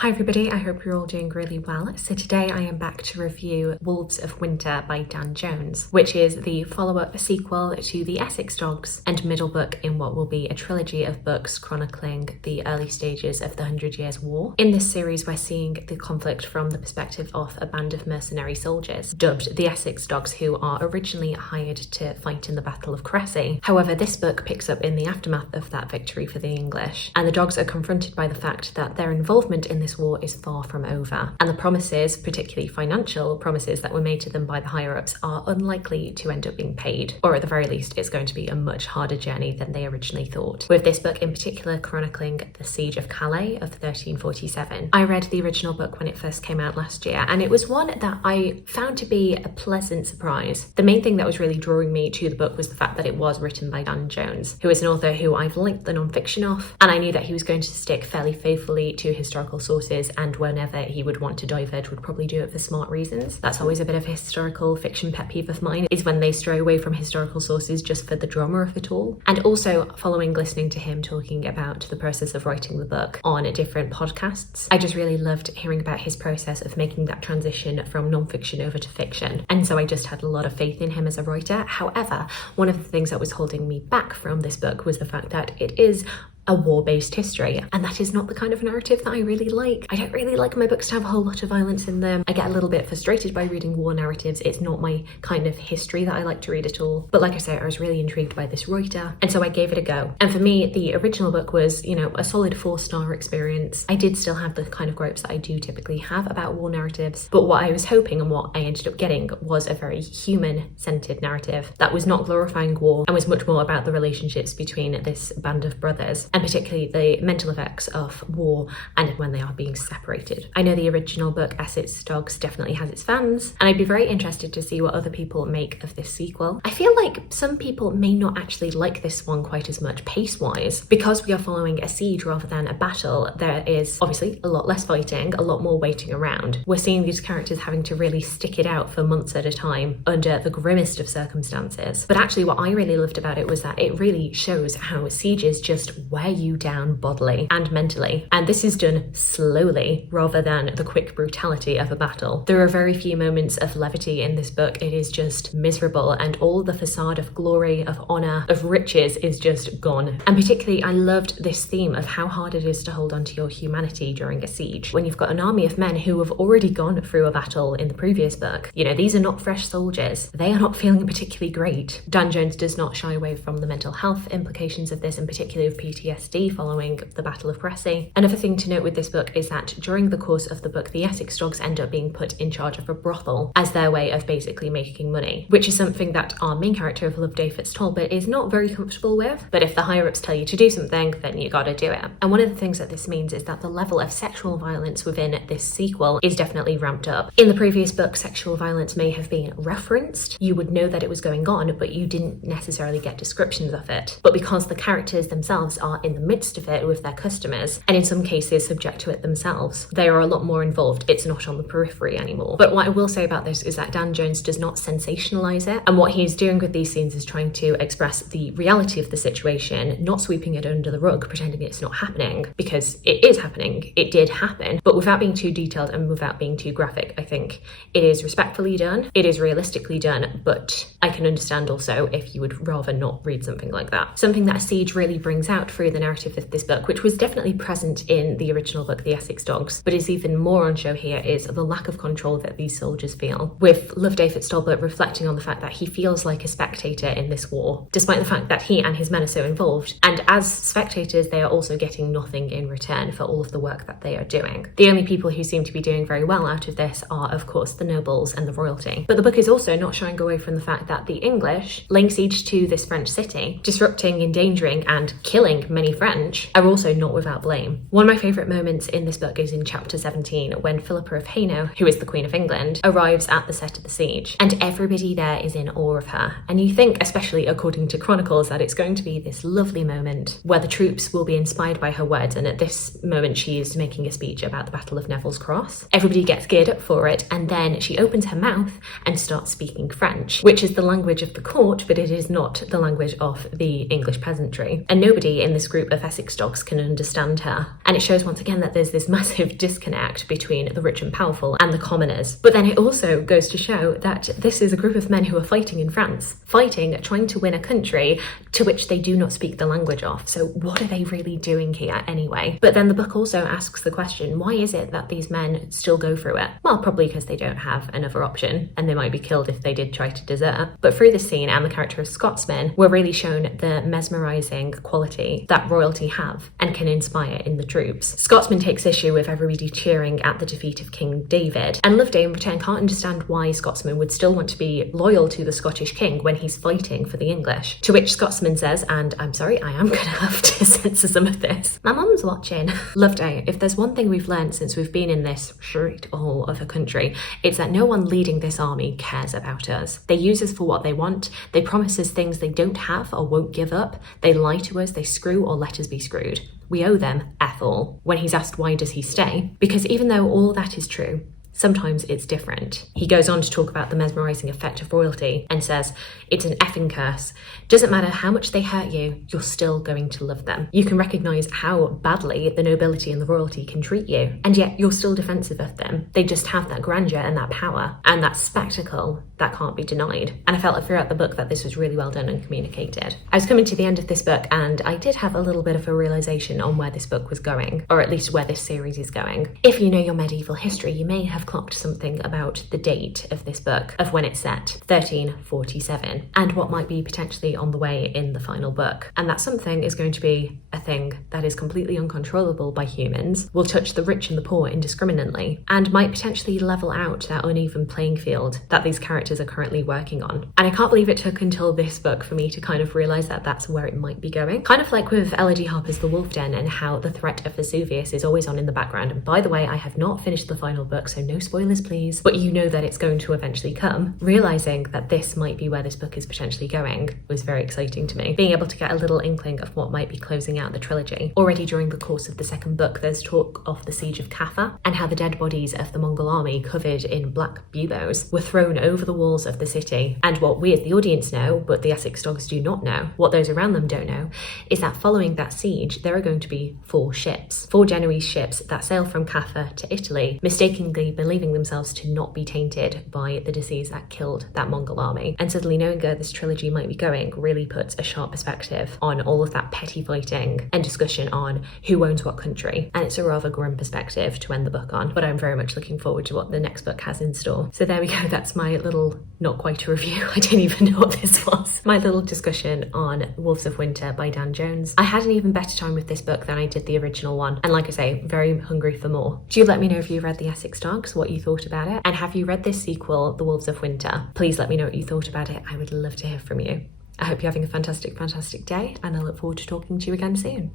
Hi everybody, I hope you're all doing really well. So today I am back to review Wolves of Winter by Dan Jones, which is the follow-up sequel to the Essex Dogs and middle book in what will be a trilogy of books chronicling the early stages of the 100 Years' War. In this series we're seeing the conflict from the perspective of a band of mercenary soldiers, dubbed the Essex Dogs, who are originally hired to fight in the Battle of Crecy. However, this book picks up in the aftermath of that victory for the English, and the dogs are confronted by the fact that their involvement in this war is far from over, and the promises, particularly financial promises that were made to them by the higher-ups, are unlikely to end up being paid, or at the very least it's going to be a much harder journey than they originally thought, with this book in particular chronicling the siege of Calais of 1347. I read the original book when it first came out last year, and it was one that I found to be a pleasant surprise. The main thing that was really drawing me to the book was the fact that it was written by Dan Jones, who is an author who I've linked the non-fiction off, and I knew that he was going to stick fairly faithfully to historical sources, and whenever he would want to diverge would probably do it for smart reasons. That's always a bit of a historical fiction pet peeve of mine, is when they stray away from historical sources just for the drama of it all. And also following listening to him talking about the process of writing the book on different podcasts, I just really loved hearing about his process of making that transition from non-fiction over to fiction, and so I just had a lot of faith in him as a writer. However, one of the things that was holding me back from this book was the fact that it is a war-based history, and that is not the kind of narrative that I really like. I don't really like my books to have a whole lot of violence in them. I get a little bit frustrated by reading war narratives. It's not my kind of history that I like to read at all. But like I say, I was really intrigued by this writer, and so I gave it a go. And for me, the original book was, a solid 4-star experience. I did still have the kind of gripes that I do typically have about war narratives, but what I was hoping and what I ended up getting was a very human-centered narrative that was not glorifying war and was much more about the relationships between this band of brothers, and particularly the mental effects of war and when they are being separated. I know the original book, Essex Dogs, definitely has its fans, and I'd be very interested to see what other people make of this sequel. I feel like some people may not actually like this one quite as much pace-wise. Because we are following a siege rather than a battle, there is obviously a lot less fighting, a lot more waiting around. We're seeing these characters having to really stick it out for months at a time under the grimmest of circumstances. But actually what I really loved about it was that it really shows how sieges just wear you down bodily and mentally, and this is done slowly rather than the quick brutality of a battle. There are very few moments of levity in this book. It is just miserable, and all the facade of glory, of honor, of riches is just gone. And particularly I loved this theme of how hard it is to hold on to your humanity during a siege when you've got an army of men who have already gone through a battle in the previous book. These are not fresh soldiers. They are not feeling particularly great. Dan Jones does not shy away from the mental health implications of this, and particularly of PTSD following the Battle of Crecy. Another thing to note with this book is that during the course of the book, the Essex Dogs end up being put in charge of a brothel as their way of basically making money, which is something that our main character of Loveday Fitztalbot is not very comfortable with. But if the higher-ups tell you to do something, then you gotta do it. And one of the things that this means is that the level of sexual violence within this sequel is definitely ramped up. In the previous book, sexual violence may have been referenced. You would know that it was going on, but you didn't necessarily get descriptions of it. But because the characters themselves are in the midst of it with their customers, and in some cases subject to it themselves, they are a lot more involved. It's not on the periphery anymore. But what I will say about this is that Dan Jones does not sensationalize it, and what he's doing with these scenes is trying to express the reality of the situation, not sweeping it under the rug, pretending it's not happening, because it is happening. It did happen, but without being too detailed and without being too graphic. I think it is respectfully done, it is realistically done, but I can understand also if you would rather not read something like that. Something that a siege really brings out through the narrative of this book, which was definitely present in the original book, The Essex Dogs, but is even more on show here, is the lack of control that these soldiers feel, with Loveday Fitztalbot reflecting on the fact that he feels like a spectator in this war, despite the fact that he and his men are so involved, and as spectators they are also getting nothing in return for all of the work that they are doing. The only people who seem to be doing very well out of this are of course the nobles and the royalty. But the book is also not shying away from the fact that the English, laying siege to this French city, disrupting, endangering and killing many French, are also not without blame. One of my favourite moments in this book is in chapter 17, when Philippa of Hainault, who is the Queen of England, arrives at the set of the siege, and everybody there is in awe of her. And you think, especially according to chronicles, that it's going to be this lovely moment where the troops will be inspired by her words, and at this moment she is making a speech about the Battle of Neville's Cross. Everybody gets geared up for it, and then she opens her mouth and starts speaking French, which is the language of the court, but it is not the language of the English peasantry. And nobody in this this group of Essex dogs can understand her. And it shows once again that there's this massive disconnect between the rich and powerful and the commoners. But then it also goes to show that this is a group of men who are fighting in France, trying to win a country to which they do not speak the language of. So what are they really doing here anyway? But then the book also asks the question, why is it that these men still go through it? Well, probably because they don't have another option and they might be killed if they did try to desert. But through this scene and the character of Scotsman, we're really shown the mesmerising quality that royalty have and can inspire in the troops. Scotsman takes issue with everybody cheering at the defeat of King David, and Loveday in return can't understand why Scotsman would still want to be loyal to the Scottish king when he's fighting for the English. To which Scotsman says, and I'm sorry, I am gonna have to censor some of this, my mum's watching. Loveday, if there's one thing we've learned since we've been in this shithole of a country, it's that no one leading this army cares about us. They use us for what they want, they promise us things they don't have or won't give up, they lie to us, they screw or let us be screwed. We owe them Ethel. When he's asked why does he stay, because even though all that is true, sometimes it's different. He goes on to talk about the mesmerising effect of royalty and says, it's an effing curse. Doesn't matter how much they hurt you, you're still going to love them. You can recognise how badly the nobility and the royalty can treat you, and yet you're still defensive of them. They just have that grandeur and that power and that spectacle that can't be denied. And I felt like throughout the book that this was really well done and communicated. I was coming to the end of this book and I did have a little bit of a realisation on where this book was going, or at least where this series is going. If you know your medieval history, you may have clocked something about the date of this book, of when it's set, 1347, and what might be potentially on the way in the final book. And that something is going to be a thing that is completely uncontrollable by humans, will touch the rich and the poor indiscriminately, and might potentially level out that uneven playing field that these characters are currently working on. And I can't believe it took until this book for me to kind of realise that that's where it might be going. Kind of like with Elodie Harper's The Wolf Den and how the threat of Vesuvius is always on in the background. And by the way, I have not finished the final book, so no spoilers please, but you know that it's going to eventually come. Realising that this might be where this book is potentially going was very exciting to me. Being able to get a little inkling of what might be closing out the trilogy. Already during the course of the second book, there's talk of the siege of Kaffa and how the dead bodies of the Mongol army covered in black buboes were thrown over the walls of the city. And what we as the audience know, but the Essex dogs do not know, what those around them don't know, is that following that siege, there are going to be 4 Genoese ships that sail from Kaffa to Italy, mistakenly believing themselves to not be tainted by the disease that killed that Mongol army. And suddenly knowing where this trilogy might be going really puts a sharp perspective on all of that petty fighting and discussion on who owns what country. And it's a rather grim perspective to end the book on, but I'm very much looking forward to what the next book has in store. So there we go, that's my little, not quite a review, I didn't even know what this was, my little discussion on Wolves of Winter by Dan Jones. I had an even better time with this book than I did the original one, and like I say, very hungry for more. Do let me know if you read the Essex Dogs, what you thought about it, and have you read this sequel, The Wolves of Winter? Please let me know what you thought about it. I would love to hear from you. I hope you're having a fantastic day, and I look forward to talking to you again soon.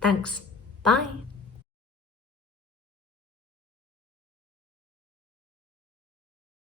Thanks. Bye.